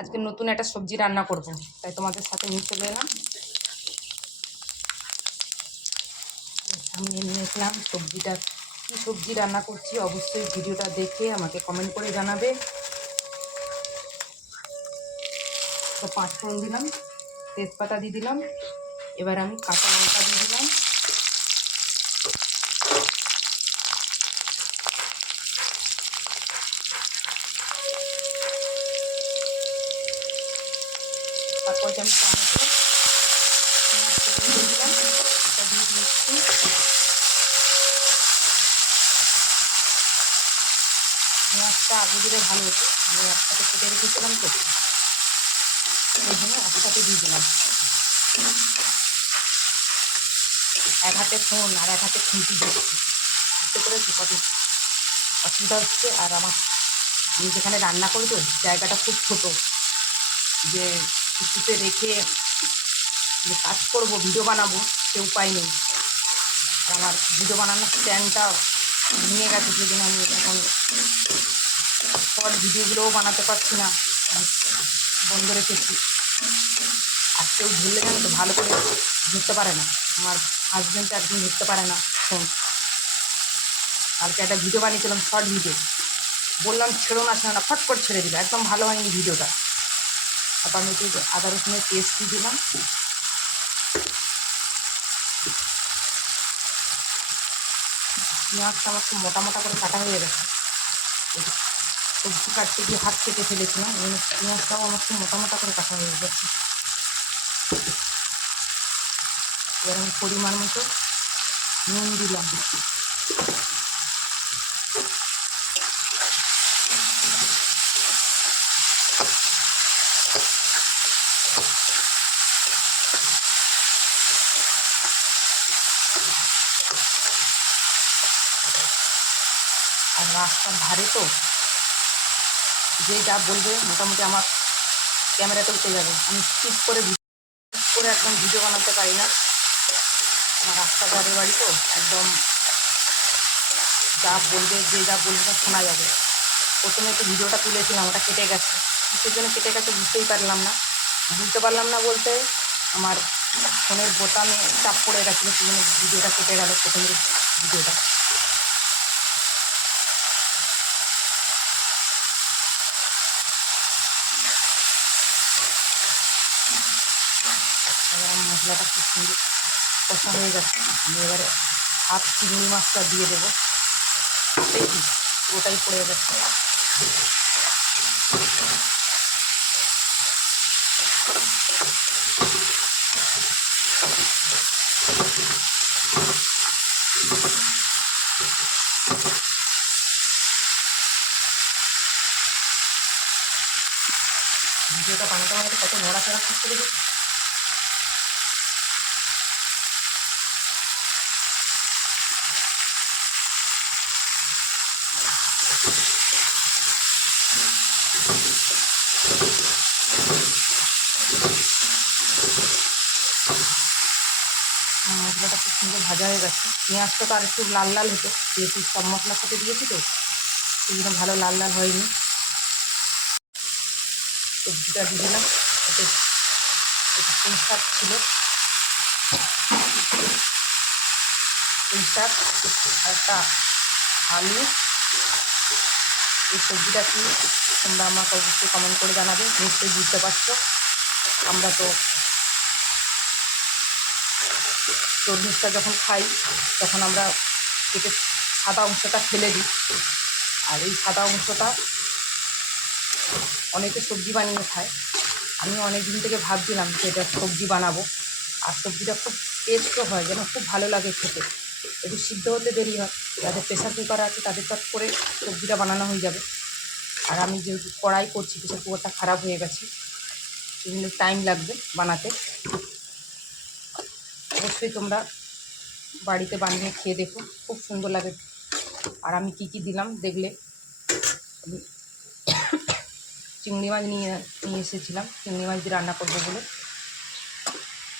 আজকে নতুন একটা সবজি রান্না করব, তাই তোমাদের সাথে নিয়ে চলে এলাম। সামনে নিয়ে আসলাম সবজিটা। কী সবজি রান্না করছি অবশ্যই ভিডিওটা দেখে আমাকে কমেন্ট করে জানাবে। তো 5 ফোড়ন দিলাম, তেজপাতা দিয়ে দিলাম, এবার আমি কাঁচা লঙ্কা দিয়ে দিলাম, তারপর যে আমি টমেটো পেঁয়াজ কেটে দিয়ে দিলাম, এটা দিয়ে দিচ্ছি। পেঁয়াজটা আগে দিলে ভালো হতো, আমি একসাথে কেটে রেখেছিলাম তো, সেই জন্য একসাথে দিয়ে দিলাম। এক হাতে ফোন আর এক হাতে খুঁটি দিচ্ছি, বুঝতে পেরেছি কত অসুবিধা হচ্ছে। আর আমি যেখানে রান্না করি তো জায়গাটা খুব ছোটো, যে কিছুতে রেখে যে কাজ করবো ভিডিও বানাবো সে উপায় নেই। আর আমার ভিডিও বানানোর স্ট্যান্ডটা ভেঙে গেছে, সেই জন্য আমি এখন শর্ট ভিডিওগুলোও বানাতে পারছি না, বন্ধ রেখেছি। আর কেউ ধরলে জানো তো ভালো করে ধরতে পারে না, আমার হাজব্যান্ডটা একদিন ধরতে পারে না ফোন। কালকে একটা ভিডিও বানিয়েছিলাম শর্ট ভিডিও, বললাম ছেড়ো না ছেড়ো না, ফটফট ছেড়ে দিল, একদম ভালো হয়নি ভিডিওটা। তারপর আমি একটু আদা রসুনের পেস্ট দিয়ে দিলাম, পেঁয়াজটা আমার খুব মোটা মোটা করে কাটা হয়ে গেছে, সবজি কাটতে গিয়ে হাত কেটে ফেলেছিলাম, পেঁয়াজটাও আমার খুব মোটা মোটা করে কাটা হয়ে গেছে। এবার আমি পরিমাণ মতো নুন দিলাম, আর রাস্তার ধারে তো যে যা বলবে মোটামুটি আমার ক্যামেরাতে উঠে যাবে। আমি চুপ করে একদম ভিডিও বানাতে পারি না, আমার রাস্তার ধারে বাড়ি তো, একদম যা বলবে যে যা বলবে তা শোনা যাবে। প্রথমে একটু ভিডিওটা তুলেছিলাম, ওটা কেটে গেছে, কিসের জন্য কেটে গেছে বুঝতে পারলাম না বলতে আমার ফোনের বোতামে চাপ পড়ে গেছিলো, সেই জন্য ভিডিওটা কেটে গেল প্রথমের ভিডিওটা। এবার আমার মশলাটা খুব সুন্দর কষা হয়ে গেছে, আমি এবারে হাফ চিংড়ি মাছটা দিয়ে দেবো, দেখি পুরোটাই পড়ে গেছে। ভিডিওটা বানাতে বানাতে কত নড়াচড়া করতে দেবে। মশলাটা খুব সুন্দর ভাজা হয়ে গেছে, পেঁয়াজটা তো আর একটু লাল লাল হতো, যেহেতু সব মশলার সাথে দিয়েছি তো সেই জন্য ভালো লাল লাল হয়নি। সবজিটা দিয়ে দিলাম, একটু পুঁই শাক ছিল, পুঁই শাক আর একটা আলু। এই সবজিটা কি তোমরা আমাকে অবশ্যই কমেন্ট করে জানাবে, নিশ্চয়ই বুঝতে পারছো। আমরা তো তরমুজটা যখন খাই তখন আমরা কেটে সাদা অংশটা ফেলে দিই, আর এই সাদা অংশটা অনেকে সবজি বানিয়ে খায়। আমি অনেক দিন থেকে ভাবছিলাম যে এটা সবজি বানাবো, আর সবজিটা খুব টেস্টও হয়, যেন খুব ভালো লাগে খেতে। একটু সিদ্ধ হতে দেরি হয়, যাদের প্রেশার কুকার আছে তাদের চট করে সবজিটা বানানো হয়ে যাবে। আর আমি যেহেতু কড়াই করছি, প্রেশার কুকারটা খারাপ হয়ে গেছে, সেজন্য টাইম লাগবে বানাতে। অবশ্যই তোমরা বাড়িতে বানিয়ে খেয়ে দেখো, খুব সুন্দর লাগে। আর আমি কি দিলাম দেখলে, আমি চিংড়ি মাছ নিয়ে এসেছিলাম, চিংড়ি মাছ দিয়ে রান্না করবো বলে।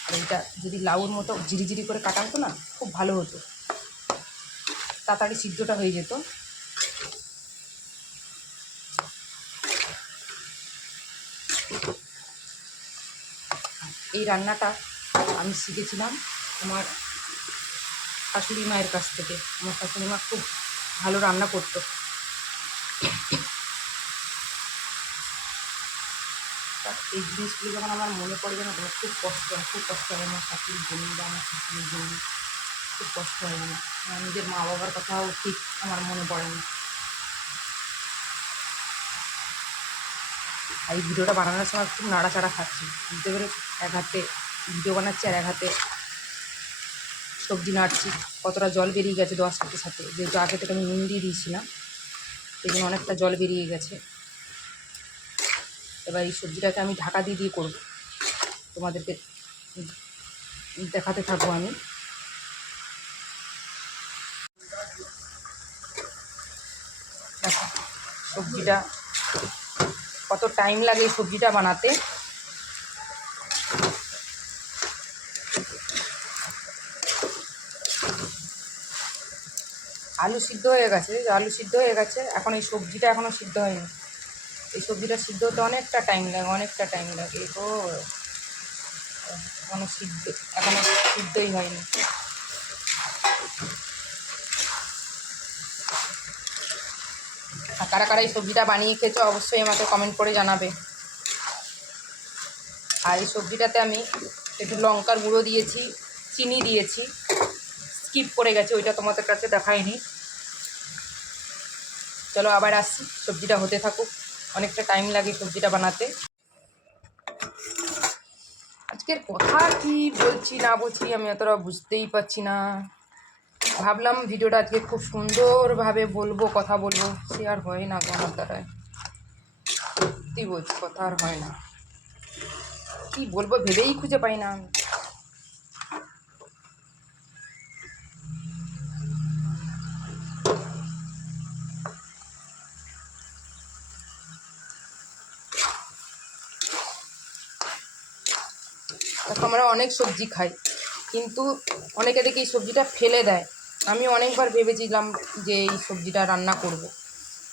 আর এটা যদি লাউর মতো ঝিরিঝিরি করে কাটা হতো না, খুব ভালো হতো, তাড়াতাড়ি সিদ্ধটা হয়ে যেত। এই রান্নাটা আমি শিখেছিলাম আমার শাশুড়ি মায়ের কাছ থেকে। আমার শাশুড়ি মা খুব ভালো রান্না করতো। এই জিনিসগুলো যখন আমার মনে পড়ে না তখন খুব কষ্ট হয়, খুব কষ্ট হয় আমার শাশুড়ির জন্য বা আমার শাশুড়ির জন্য। খুব কষ্ট হয় আমার নিজের মা বাবার কথাও ঠিক আমার মনে পড়ে না। আর এই ভিডিওটা বানানোর সময় খুব নাড়াচাড়া খাচ্ছি, বুঝতে পেরে এক হাতে ভিডিও বানাচ্ছি আর এক হাতে সবজি নাড়ছি। কতটা জল বেরিয়ে গেছে দেওয়ার সাথে সাথে, যেহেতু আগে থেকে আমি নুন দিয়ে দিয়েছিলাম সেই জন্য অনেকটা জল বেরিয়ে গেছে। এবার এই সবজিটাকে আমি ঢাকা দিয়ে দিয়ে করবো, তোমাদেরকে দেখাতে থাকবো আমি। দেখো সবজিটা কত টাইম লাগে এই সবজিটা বানাতে। আলু সিদ্ধ হয়ে গেছে, আলু সিদ্ধ হয়ে গেছে, এখন এই সবজিটা এখনও সিদ্ধ হয়নি। এই সবজিটা সিদ্ধ হতে অনেকটা টাইম লাগে, অনেকটা টাইম লাগে। তো এখনও সিদ্ধই হয়নি। আর কারা কারা এই সবজিটা বানিয়ে খেয়েছো অবশ্যই আমাকে কমেন্ট করে জানাবে। আর এই সবজিটাতে আমি একটু লঙ্কার গুঁড়ো দিয়েছি, চিনি দিয়েছি, স্কিপ করে গেছে ওইটা তোমাদের কাছে দেখায়নি। চলো আবার আসছি, সবজিটা হতে থাকুক, অনেকটা টাইম লাগে সবজিটা বানাতে। আজকের কথা কি বলছি না বলছি আমি অতটা বুঝতেই পারছি না। ভাবলাম ভিডিওটা আজকে খুব সুন্দরভাবে বলবো, কথা বলবো, সে আর হয় না আমার দ্বারায়। সত্যি বলছি, কথা আর হয় না, কি বলবো ভেবেই খুঁজে পাই না আমি। আমরা অনেক সবজি খাই, কিন্তু অনেকে দেখি এই সবজিটা ফেলে দেয়। আমি অনেকবার ভেবেছিলাম যে এই সবজিটা রান্না করব,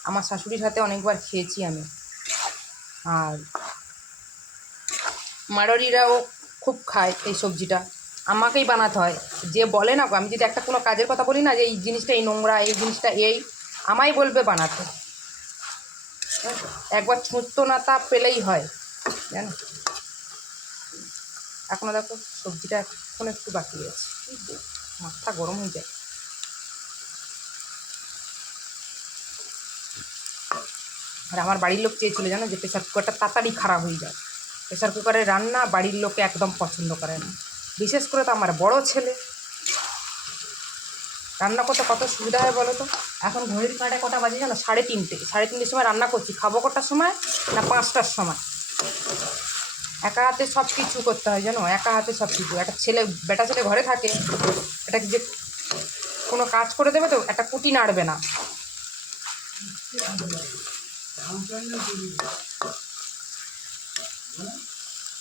আমার শাশুড়ির হাতে অনেকবার খেয়েছি আমি। আর মারোয়ারিরাও খুব খায় এই সবজিটা, আমাকেই বানাতে হয়। যে বলে না, আমি যদি একটা কোনো কাজের কথা বলি না যে এই জিনিসটা এই নোংরা, এই জিনিসটা এই, আমায় বলবে বানাতে। একবার ছুঁতো না তা পেলেই হয়, জানো। এখনও দেখো সবজিটা এখন একটু বাকি আছে, মাথা গরম হয়ে যায়। আর আমার বাড়ির লোক চেয়েছিল জানো যে প্রেশার কুকারটা তাড়াতাড়ি খারাপ হয়ে যায়। প্রেশার কুকারের রান্না বাড়ির লোকে একদম পছন্দ করে না, বিশেষ করে তো আমার বড় ছেলে। রান্না করতে কত সুবিধা হয় বলো তো। এখন ঘড়ির কাঁটায় কটা বাজে জানো? 3:30। 3:30 সময় রান্না করছি, খাবো কটার সময় না 5টার সময়। একা হাতে সব কিছু করতে হয় জানো, একা হাতে সব কিছু। একটা ছেলে, বেটা ছেলে ঘরে থাকে, এটা যে কোনো কাজ করে দেবে তো একটা কুটি নাড়বে না।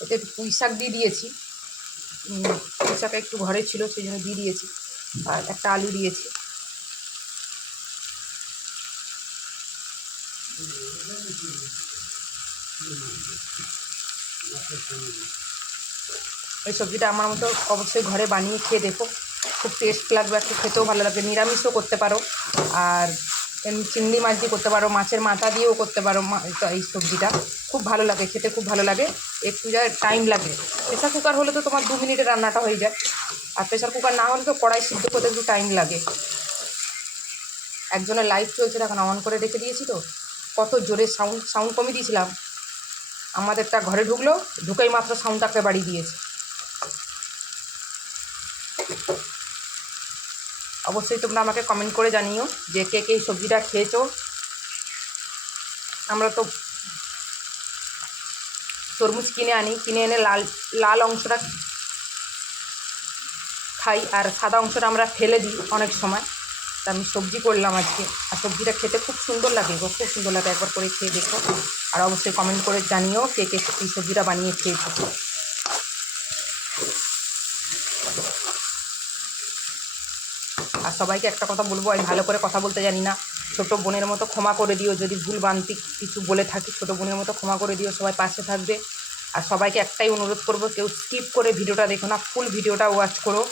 এতে পুঁই শাক দিয়ে দিয়েছি, পুঁই শাক একটু ঘরে ছিল সেই জন্য দিয়ে দিয়েছি, আর একটা আলু দিয়েছি। এই সবজিটা আমার মতো অবশ্যই ঘরে বানিয়ে খেয়ে দেখো, খুব টেস্ট লাগবে, একটু খেতেও ভালো লাগবে। নিরামিষও করতে পারো, আর চিংড়ি মাছ দিয়ে করতে পারো, মাছের মাথা দিয়েও করতে পারো। এই সবজিটা খুব ভালো লাগে খেতে, খুব ভালো লাগে। একটু যা টাইম লাগে, প্রেশার কুকার হলে তো তোমার 2 মিনিটে রান্নাটা হয়ে যায়, আর প্রেশার কুকার না হলে তো কড়াই সিদ্ধ করতে একটু টাইম লাগে। একজনের লাইভ চলছে এখন অন করে রেখে দিয়েছি তো, কত জোরে সাউন্ড কমিয়ে দিয়েছিলাম, আমাদেরটা ঘরে ঢুকলো, ঢুকেই মাত্র সাউন্ডটাকে বাড়িয়ে দিয়েছে। অবশ্যই তোমরা আমাকে কমেন্ট করে জানিও যে কে কে এই সবজিটা খেয়েছো। আমরা তো তরমুজ কিনে আনি, কিনে এনে লাল অংশটা খাই, আর সাদা অংশটা আমরা ফেলে দিই অনেক সময়। তা আমি সবজি করলাম আজকে, আর সবজিটা খেতে খুব সুন্দর লাগে, খুব সুন্দর লাগে। একবার করে খেয়ে দেখো, আর অবশ্যই কমেন্ট করে জানিও কে কে এই সবজিটা বানিয়ে খেয়েছো। আর সবাইকে একটা কথা বলবো, আমি ভালো করে কথা বলতে জানি না, ছোটো বোনের মতো ক্ষমা করে দিও। যদি ভুল বান্তি কিছু বলে থাকি, ছোটো বোনের মতো ক্ষমা করে দিও। সবাই পাশে থাকবে, আর সবাইকে একটাই অনুরোধ করব, কেউ স্কিপ করে ভিডিওটা দেখো না, ফুল ভিডিওটা ওয়াচ করো।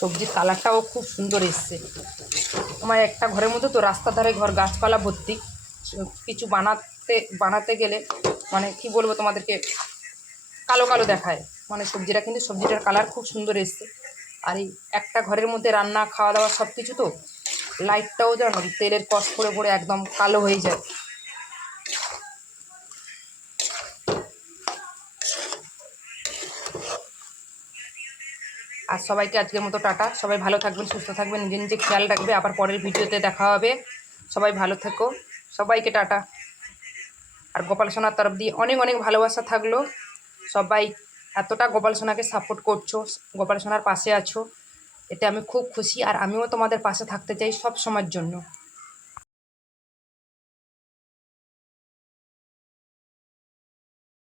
সবজির কালারটাও খুব সুন্দর এসছে। আমার একটা ঘরের মধ্যে তো রাস্তার ধারে ঘর, গাছপালা ভর্তি, কিছু বানাতে গেলে মানে কি বলবো তোমাদেরকে, কালো কালো দেখায়। মানে সবজিটা, কিন্তু সবজিটার কালার খুব সুন্দর এসছে। আর এই একটা ঘরের মধ্যে রান্না, খাওয়া দাওয়া সব কিছু, তো লাইটটাও জানো তেলের কষ পড়ে পড়ে একদম কালো হয়ে যায়। আর সবাইকে আজকের মতো টাটা। সবাই ভালো থাকবেন, সুস্থ থাকবেন, নিজে নিজে খেয়াল রাখবে। আবার পরের ভিডিওতে দেখা হবে। সবাই ভালো থেকো, সবাইকে টাটা। আর গোপাল সোনার তরফ দিয়ে অনেক অনেক ভালোবাসা থাকলো। সবাই এতটা গোপাল সোনাকে সাপোর্ট করছো, গোপাল সোনার পাশে আছো, এতে আমি খুব খুশি। আর আমিও তোমাদের পাশে থাকতে চাই সব সময়ের জন্য।